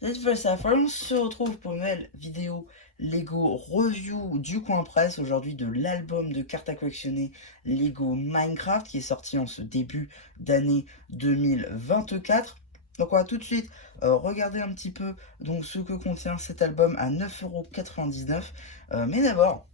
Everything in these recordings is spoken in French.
Cette fois, c'est la fin. On se retrouve pour une nouvelle vidéo Lego review du coin presse. Aujourd'hui, de l'album de cartes à collectionner Lego Minecraft qui est sorti en ce début d'année 2024. Donc, on va tout de suite regarder un petit peu donc, ce que contient cet album à 9,99 €. Mais d'abord,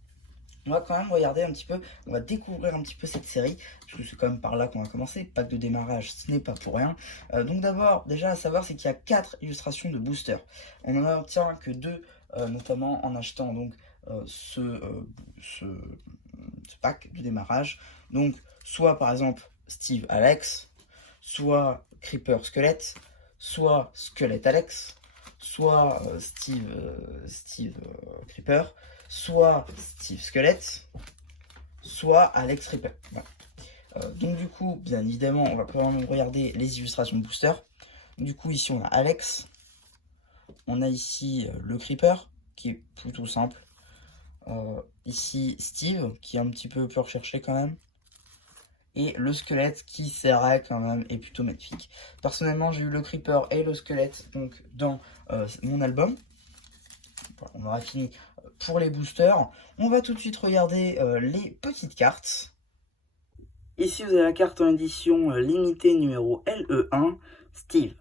on va quand même regarder un petit peu, on va découvrir un petit peu cette série, parce que c'est quand même par là qu'on va commencer, pack de démarrage, ce n'est pas pour rien. Donc d'abord, déjà à savoir, c'est qu'il y a 4 illustrations de booster. On n'en obtient que 2, notamment en achetant donc ce, ce pack de démarrage. Donc soit par exemple Steve Alex, soit Creeper Squelette, soit Squelette Alex, soit Steve Creeper, soit Steve Squelette, soit Alex Ripper. Voilà. Donc du coup, bien évidemment, on va quand même regarder les illustrations de booster. Du coup, ici, on a Alex. On a ici le Creeper, qui est plutôt simple. Ici, Steve, qui est un petit peu recherché quand même. Et le squelette qui serait quand même est plutôt magnifique. Personnellement, j'ai eu le Creeper et le squelette donc dans mon album. Voilà, on aura fini pour les boosters. On va tout de suite regarder les petites cartes. Ici, vous avez la carte en édition limitée numéro LE1, Steve.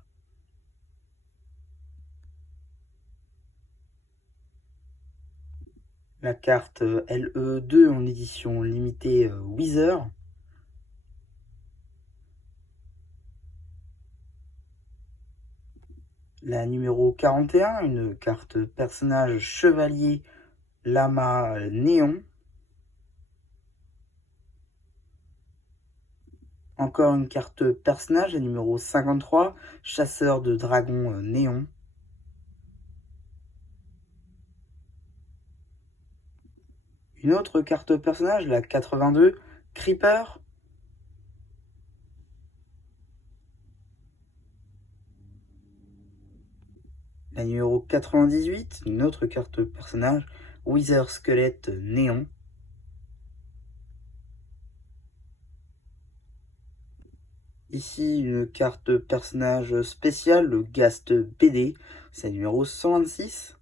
La carte LE2 en édition limitée Wither. La numéro 41, une carte personnage chevalier lama néon. Encore une carte personnage, la numéro 53, chasseur de dragons néon. Une autre carte personnage, la 82, Creeper. La numéro 98, une autre carte personnage, Wither Squelette néon. Ici, une carte personnage spéciale, le Ghast BD, c'est la numéro 126.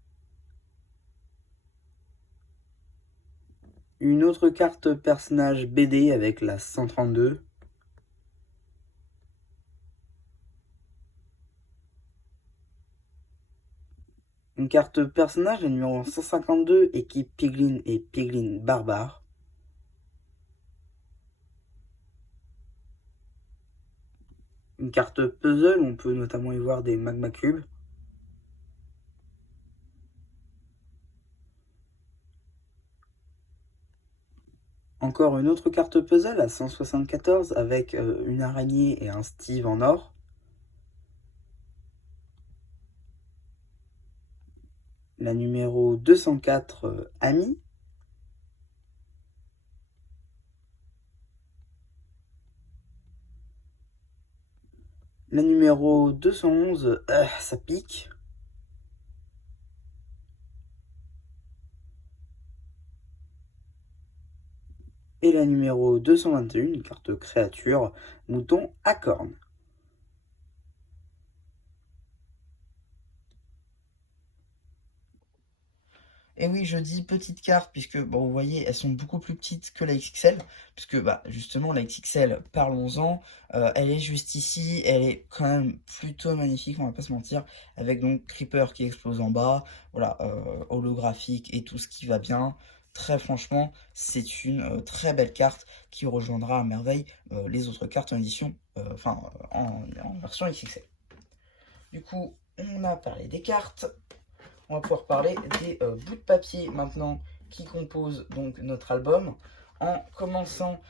Une autre carte personnage BD avec la 132. Une carte personnage, la numéro 152, équipe Piglin et Piglin Barbare. Une carte puzzle, on peut notamment y voir des magma cubes. Encore une autre carte puzzle à 174 avec une araignée et un Steve en or. La numéro 204, Ami. La numéro 211, ça pique. Et la numéro 221, une carte créature, mouton à cornes. Et oui, je dis petite carte, puisque, bon, vous voyez, elles sont beaucoup plus petites que la XXL, puisque, bah, justement, la XXL, parlons-en, elle est juste ici, elle est quand même plutôt magnifique, on va pas se mentir, avec donc Creeper qui explose en bas, voilà, holographique et tout ce qui va bien. Très franchement, c'est une très belle carte qui rejoindra à merveille les autres cartes en édition, en version XXL. Du coup, on a parlé des cartes. On va pouvoir parler des bouts de papier maintenant qui composent donc notre album, en commençant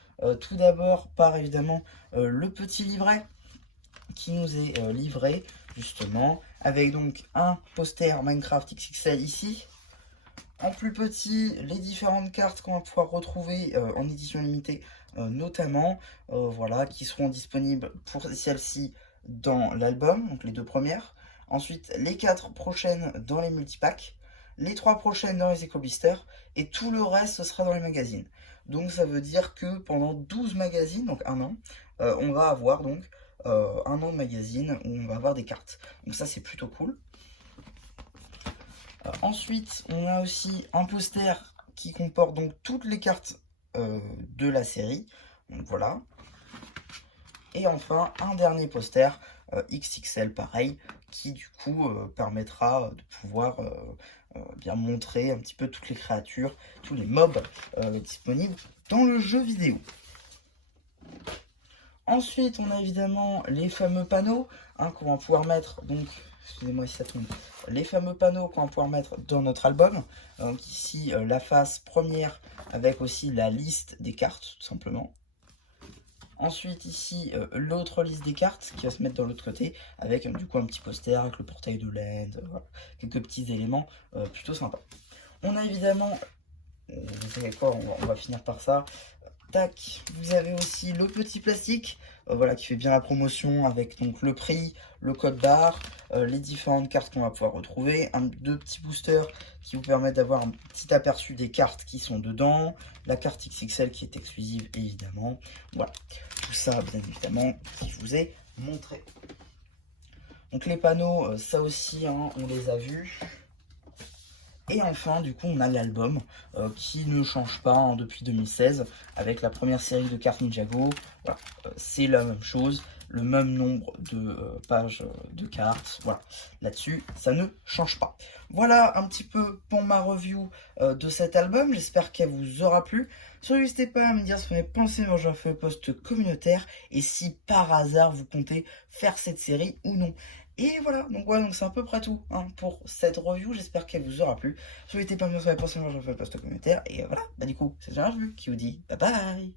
tout d'abord par évidemment le petit livret qui nous est livré justement, avec donc un poster Minecraft XXL ici. En plus petit, les différentes cartes qu'on va pouvoir retrouver en édition limitée notamment, voilà, qui seront disponibles pour celle-ci dans l'album, donc les deux premières. Ensuite, les 4 prochaines dans les multipacks, les 3 prochaines dans les éco-blisters, et tout le reste, ce sera dans les magazines. Donc ça veut dire que pendant 12 magazines, donc un an, on va avoir donc un an de magazine où on va avoir des cartes. Donc ça, c'est plutôt cool. Ensuite, on a aussi un poster qui comporte donc toutes les cartes de la série. Donc voilà. Et enfin, un dernier poster XXL pareil, qui du coup permettra de pouvoir bien montrer un petit peu toutes les créatures, tous les mobs disponibles dans le jeu vidéo. Ensuite, on a évidemment les fameux panneaux qu'on va pouvoir mettre, donc, excusez-moi si ça tombe, les fameux panneaux qu'on va pouvoir mettre dans notre album. Donc ici, la face première avec aussi la liste des cartes, tout simplement. Ensuite ici, l'autre liste des cartes qui va se mettre dans l'autre côté, avec du coup un petit poster avec le portail de l'End, voilà, quelques petits éléments plutôt sympas. On a évidemment, vous savez quoi, on va finir par ça. Tac, vous avez aussi le petit plastique, voilà, qui fait bien la promotion avec donc le prix, le code barre, les différentes cartes qu'on va pouvoir retrouver, deux petits boosters qui vous permettent d'avoir un petit aperçu des cartes qui sont dedans, la carte XXL qui est exclusive évidemment, voilà, tout ça bien évidemment qui vous ai montré. Donc les panneaux, ça aussi, hein, on les a vus. Et enfin, du coup, on a l'album qui ne change pas hein, depuis 2016 avec la première série de cartes Ninjago. Voilà, c'est la même chose, le même nombre de pages de cartes. Voilà, là-dessus, ça ne change pas. Voilà un petit peu pour ma review de cet album. J'espère qu'elle vous aura plu. Surtout, n'hésitez pas à me dire ce que vous avez pensé quand j'ai fait le post communautaire et si par hasard vous comptez faire cette série ou non. Et voilà, donc ouais, donc c'est à peu près tout hein, pour cette review, j'espère qu'elle vous aura plu. N'hésitez pas à me dire ce que vous avez pensé quand j'ai fait le post commentaire, et voilà, bah du coup, c'est Gérard qui vous dit bye bye.